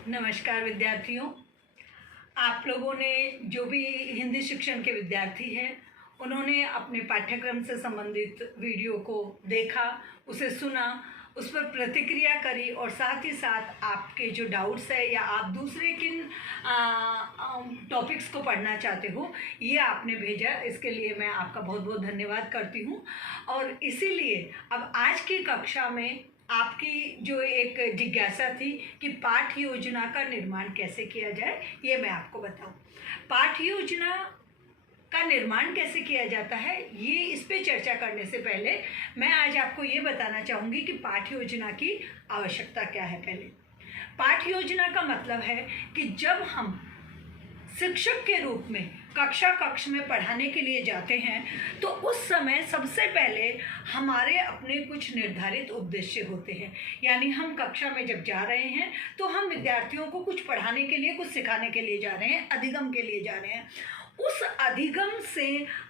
नमस्कार विद्यार्थियों। आप लोगों ने जो भी हिंदी शिक्षण के विद्यार्थी हैं उन्होंने अपने पाठ्यक्रम से संबंधित वीडियो को देखा, उसे सुना, उस पर प्रतिक्रिया करी और साथ ही साथ आपके जो डाउट्स है या आप दूसरे किन टॉपिक्स को पढ़ना चाहते हो ये आपने भेजा। इसके लिए मैं आपका बहुत बहुत धन्यवाद करती हूँ। और इसीलिए अब आज की कक्षा में आपकी जो एक जिज्ञासा थी कि पाठ योजना का निर्माण कैसे किया जाए, ये मैं आपको बताऊं। पाठ योजना का निर्माण कैसे किया जाता है, ये इस पे चर्चा करने से पहले मैं आज आपको ये बताना चाहूँगी कि पाठ योजना की आवश्यकता क्या है। पहले पाठ योजना का मतलब है कि जब हम शिक्षक के रूप में कक्ष में पढ़ाने के लिए जाते हैं तो उस समय सबसे पहले हमारे अपने कुछ निर्धारित उद्देश्य होते हैं। यानी हम कक्षा में जब जा रहे हैं तो हम विद्यार्थियों को कुछ पढ़ाने के लिए, कुछ सिखाने के लिए जा रहे हैं, अधिगम के लिए जा रहे हैं। उस अधिगम से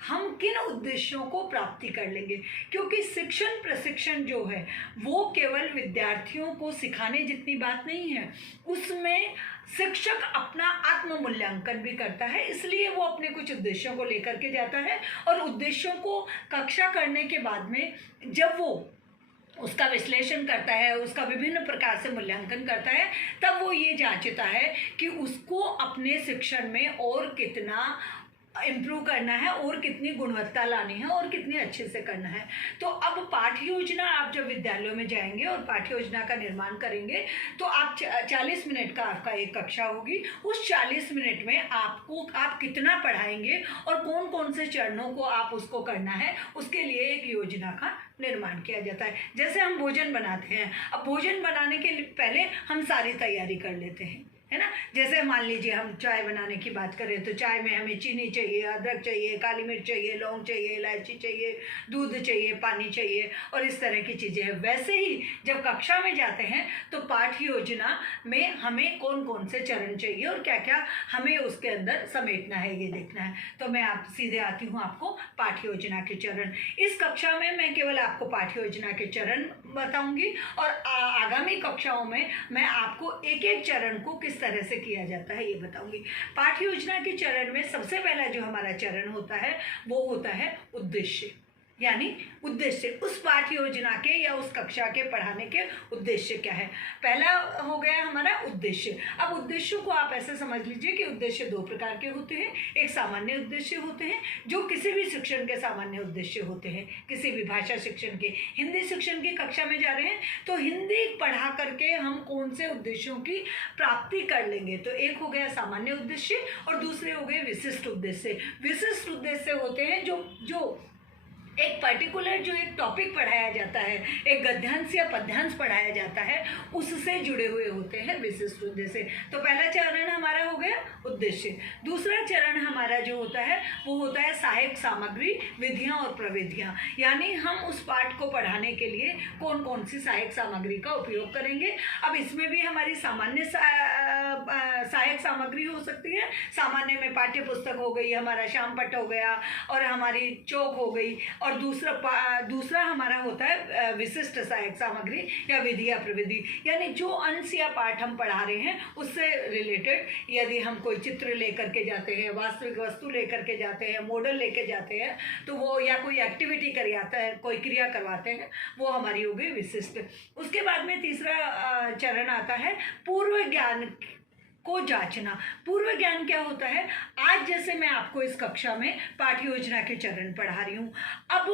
हम किन उद्देश्यों को प्राप्ति कर लेंगे, क्योंकि शिक्षण प्रशिक्षण जो है वो केवल विद्यार्थियों को सिखाने जितनी बात नहीं है, उसमें शिक्षक अपना आत्म मूल्यांकन भी करता है। इसलिए वो अपने कुछ उद्देश्यों को लेकर के जाता है और उद्देश्यों को कक्षा करने के बाद में जब वो उसका विश्लेषण करता है, उसका विभिन्न प्रकार से मूल्यांकन करता है, तब वो ये जांचता है कि उसको अपने शिक्षण में और कितना इम्प्रूव करना है और कितनी गुणवत्ता लानी है और कितनी अच्छे से करना है। तो अब पाठ्य योजना, आप जब विद्यालयों में जाएंगे और पाठ्य योजना का निर्माण करेंगे तो आप 40 मिनट का आपका एक कक्षा होगी। उस 40 मिनट में आप कितना पढ़ाएंगे और कौन कौन से चरणों को आप उसको करना है, उसके लिए एक योजना का निर्माण किया जाता है। जैसे हम भोजन बनाते हैं, अब भोजन बनाने के पहले हम सारी तैयारी कर लेते हैं, है ना। जैसे मान लीजिए हम चाय बनाने की बात करें तो चाय में हमें चीनी चाहिए, अदरक चाहिए, काली मिर्च चाहिए, लौंग चाहिए, इलायची चाहिए, दूध चाहिए, पानी चाहिए और इस तरह की चीज़ें हैं। वैसे ही जब कक्षा में जाते हैं तो पाठ्य योजना में हमें कौन कौन से चरण चाहिए और क्या क्या हमें उसके अंदर समेटना है, ये देखना है। तो मैं आप सीधे आती हूँ आपको पाठ्य योजना के चरण। इस कक्षा में मैं केवल आपको पाठ्य योजना के चरण बताऊंगी और आगामी कक्षाओं में मैं आपको एक एक चरण को किस तरह से किया जाता है ये बताऊंगी। पाठ्य योजना के चरण में सबसे पहला जो हमारा चरण होता है वो होता है उद्देश्य। यानी उद्देश्य, उस पाठ्य योजना के या उस कक्षा के पढ़ाने के उद्देश्य क्या है। पहला हो गया हमारा उद्देश्य। अब उद्देश्य को आप ऐसे समझ लीजिए कि उद्देश्य दो प्रकार के होते हैं। एक सामान्य उद्देश्य होते हैं जो किसी भी शिक्षण के सामान्य उद्देश्य होते हैं। किसी भी भाषा शिक्षण के, हिंदी शिक्षण की कक्षा में जा रहे हैं तो हिंदी पढ़ा करके हम कौन से उद्देश्यों की प्राप्ति कर लेंगे। तो एक हो गया सामान्य उद्देश्य और दूसरे हो गए विशिष्ट उद्देश्य। विशिष्ट उद्देश्य होते हैं जो एक पर्टिकुलर जो एक टॉपिक पढ़ाया जाता है, एक गद्यांश या पद्यांश पढ़ाया जाता है, उससे जुड़े हुए होते हैं विशिष्ट उद्देश्य। तो पहला चरण हमारा हो गया उद्देश्य। दूसरा चरण हमारा जो होता है वो होता है सहायक सामग्री, विधियां और प्रविधियां। यानी हम उस पाठ को पढ़ाने के लिए कौन कौन सी सहायक सामग्री का उपयोग करेंगे। अब इसमें भी हमारी सामान्य सहायक सामग्री हो सकती है। सामान्य में पाठ्य पुस्तक हो गई, हमारा श्यामपट्ट हो गया और हमारी चौक हो गई। और दूसरा हमारा होता है विशिष्ट सहायक सामग्री या विधि या प्रविधि। यानी जो अंश या पाठ हम पढ़ा रहे हैं उससे रिलेटेड यदि हम कोई चित्र लेकर के जाते हैं, वास्तविक वस्तु लेकर के जाते हैं, मॉडल लेके जाते हैं तो वो, या कोई एक्टिविटी करवाता है, कोई क्रिया करवाते हैं, वो हमारी हो गई विशिष्ट। उसके बाद में तीसरा चरण आता है पूर्व ज्ञान को जांचना। पूर्व ज्ञान क्या होता है। आज जैसे मैं आपको इस कक्षा में पाठ्य योजना के चरण पढ़ा रही हूँ, अब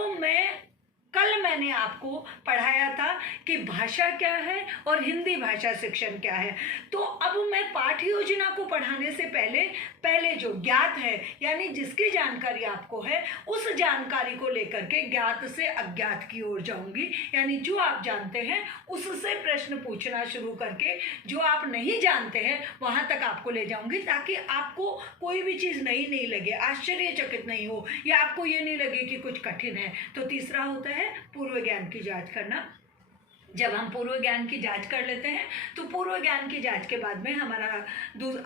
कल मैंने आपको पढ़ाया था कि भाषा क्या है और हिंदी भाषा शिक्षण क्या है। तो अब मैं पाठ्य योजना को पढ़ाने से पहले जो ज्ञात है, यानी जिसकी जानकारी आपको है, उस जानकारी को लेकर के ज्ञात से अज्ञात की ओर जाऊंगी। यानी जो आप जानते हैं उससे प्रश्न पूछना शुरू करके जो आप नहीं जानते हैं वहां तक आपको ले जाऊंगी, ताकि आपको कोई भी चीज़ नई नहीं लगे, आश्चर्यचकित नहीं हो या आपको ये नहीं लगे कि कुछ कठिन है। तो तीसरा होता है पूर्व ज्ञान की जांच करना। जब हम पूर्व ज्ञान की जांच कर लेते हैं तो पूर्व ज्ञान की जांच के बाद में हमारा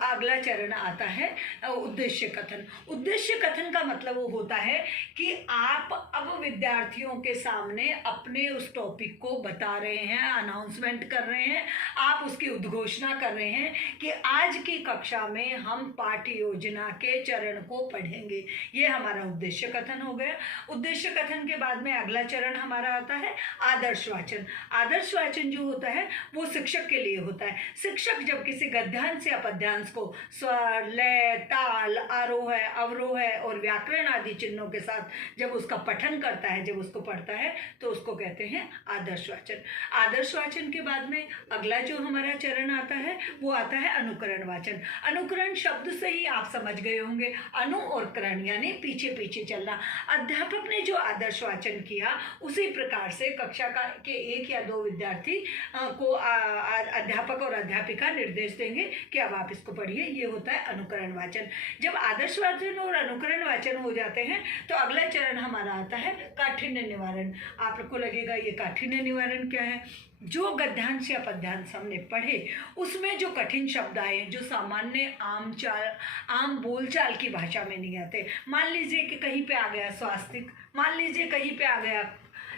अगला चरण आता है उद्देश्य कथन। उद्देश्य कथन का मतलब वो होता है कि आप अब विद्यार्थियों के सामने अपने उस टॉपिक को बता रहे हैं, अनाउंसमेंट कर रहे हैं, आप उसकी उद्घोषणा कर रहे हैं कि आज की कक्षा में हम पाठ्य योजना के चरण को पढ़ेंगे। ये हमारा उद्देश्य कथन हो गया। उद्देश्य कथन के बाद में अगला चरण हमारा आता है आदर्श वाचन। आदर्श वाचन जो होता है वो शिक्षक के लिए होता है। शिक्षक जब किसी गद्यांश या पद्यांश को स्वर, लय, ताल, आरोह, अवरोह और व्याकरण आदि चिन्हों के साथ जब उसका पठन करता है, जब उसको पढ़ता है, तो उसको कहते हैं आदर्श वाचन। आदर्श वाचन के बाद में अगला जो हमारा चरण आता है वो आता है अनुकरण वाचन। अनुकरण शब्द से ही आप समझ गए होंगे, अनु और करण यानी पीछे पीछे चलना। अध्यापक ने जो आदर्श वाचन किया उसी प्रकार से कक्षा के एक या दो विद्यार्थी को अध्यापक और अध्यापिका निर्देश देंगे कि अब आप इसको पढ़िए। ये होता है अनुकरण वाचन। जब आदर्श वाचन और अनुकरण वाचन हो जाते हैं तो अगला चरण हमारा आता है काठिन्य निवारण। आपको लगेगा ये काठिन्य निवारण क्या है? जो गद्यांश या पद्यांश हमने पढ़े उसमें जो कठिन शब्द आए, जो सामान्य आम बोलचाल की भाषा में नहीं आते। मान लीजिए कि कहीं पे आ गया स्वास्तिक, मान लीजिए कहीं पे आ गया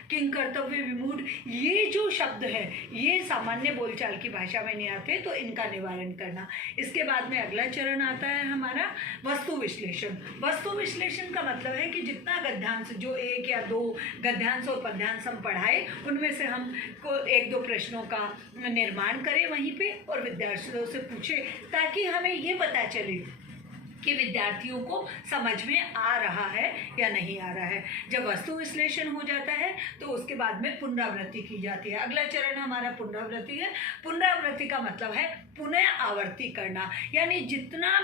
किंग कर्तव्य विमूढ़, ये जो शब्द है ये सामान्य बोलचाल की भाषा में नहीं आते, तो इनका निवारण करना। इसके बाद में अगला चरण आता है हमारा वस्तु विश्लेषण। वस्तु विश्लेषण का मतलब है कि जितना गद्यांश, जो एक या दो गद्यांश और पद्यांश हम पढ़ाए उनमें से हम को एक दो प्रश्नों का निर्माण करें वहीं पे और विद्यार्थियों से पूछे, ताकि हमें ये पता चले कि विद्यार्थियों को समझ में आ रहा है या नहीं आ रहा है। जब वस्तु विश्लेषण हो जाता है तो उसके बाद में पुनरावृत्ति की जाती है। अगला चरण हमारा पुनरावृत्ति है। पुनरावृत्ति का मतलब है पुनः आवर्ती करना, यानी जितना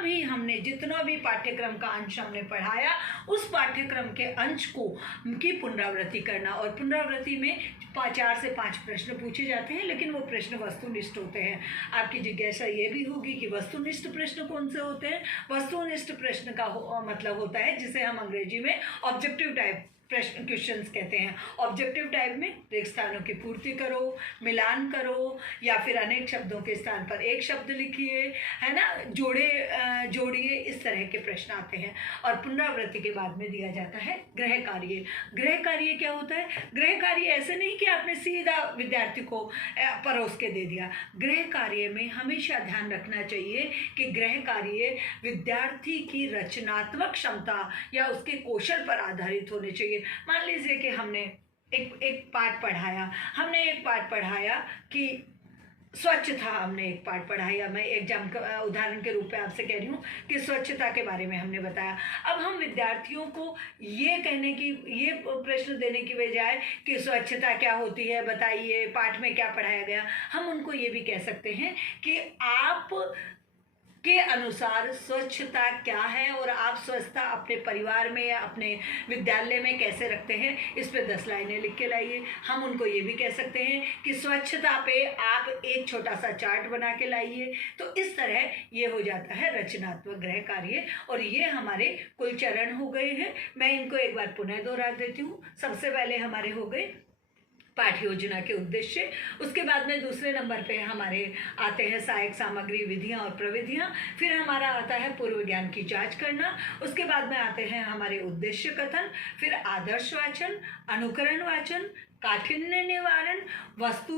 भी पाठ्यक्रम का अंश हमने पढ़ाया उस पाठ्यक्रम के अंश की पुनरावृत्ति करना। और पुनरावृत्ति में 4 से 5 प्रश्न पूछे जाते हैं, लेकिन वो प्रश्न वस्तुनिष्ठ होते हैं। आपकी जिज्ञासा ये भी होगी कि वस्तुनिष्ठ प्रश्न कौन से होते हैं? वस्तुनिष्ठ प्रश्न का मतलब होता है जिसे हम अंग्रेजी में ऑब्जेक्टिव टाइप प्रश्न क्वेश्चंस कहते हैं। ऑब्जेक्टिव टाइप में रिक्त स्थानों की पूर्ति करो, मिलान करो, या फिर अनेक शब्दों के स्थान पर एक शब्द लिखिए, है ना, जोड़िए, इस तरह के प्रश्न आते हैं। और पुनरावृत्ति के बाद में दिया जाता है गृह कार्य। गृह कार्य क्या होता है? गृह कार्य ऐसे नहीं कि आपने सीधा विद्यार्थी को परोस के दे दिया। गृह कार्य में हमेशा ध्यान रखना चाहिए कि गृह कार्य विद्यार्थी की रचनात्मक क्षमता या उसके कौशल पर आधारित होने चाहिए। मान लीजिए कि हमने एक पाठ पढ़ाया कि स्वच्छता, हमने एक पाठ पढ़ाया, मैं एग्जाम का उदाहरण के रूप में आपसे कह रही हूँ कि स्वच्छता के बारे में हमने बताया। अब हम विद्यार्थियों को ये प्रश्न देने की बजाय कि स्वच्छता क्या होती है बताइए, पाठ में क्या पढ़ाया गया, हम उनको ये भी कह सकते हैं कि आप के अनुसार स्वच्छता क्या है और आप स्वच्छता अपने परिवार में या अपने विद्यालय में कैसे रखते हैं, इस पे 10 लाइनें लिख के लाइए। हम उनको ये भी कह सकते हैं कि स्वच्छता पे आप एक छोटा सा चार्ट बना के लाइए। तो इस तरह ये हो जाता है रचनात्मक गृह कार्य, और ये हमारे कुल चरण हो गए हैं। मैं इनको एक बार पुनः दोहरा देती हूँ। सबसे पहले हमारे हो गए पाठ्य योजना के उद्देश्य, उसके बाद में दूसरे नंबर पे हमारे आते हैं सहायक सामग्री, विधियां और प्रविधियां, फिर हमारा आता है पूर्व ज्ञान की जांच करना, उसके बाद में आते हैं हमारे उद्देश्य कथन, फिर आदर्श वाचन, अनुकरण वाचन, काठिन्य निवारण, वस्तु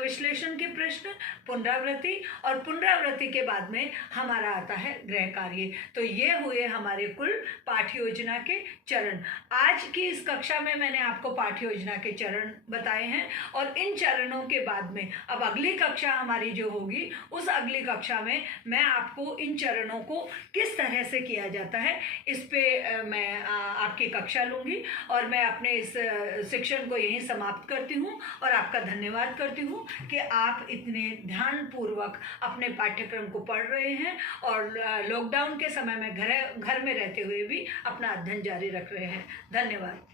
विश्लेषण के प्रश्न, पुनरावृत्ति, और पुनरावृत्ति के बाद में हमारा आता है गृह कार्य। तो ये हुए हमारे कुल पाठ्य योजना के चरण। आज की इस कक्षा में मैंने आपको पाठ्य योजना के चरण बताए हैं, और इन चरणों के बाद में अब अगली कक्षा हमारी जो होगी, उस अगली कक्षा में मैं आपको इन चरणों को किस तरह से किया जाता है इस पे मैं आपकी कक्षा लूँगी, और मैं अपने इस शिक्षण को यहीं समाप्त करती हूँ और आपका धन्यवाद करती हूँ कि आप इतने ध्यानपूर्वक अपने पाठ्यक्रम को पढ़ रहे हैं और लॉकडाउन के समय में घर में रहते हुए भी अपना अध्ययन जारी रख रहे हैं। धन्यवाद।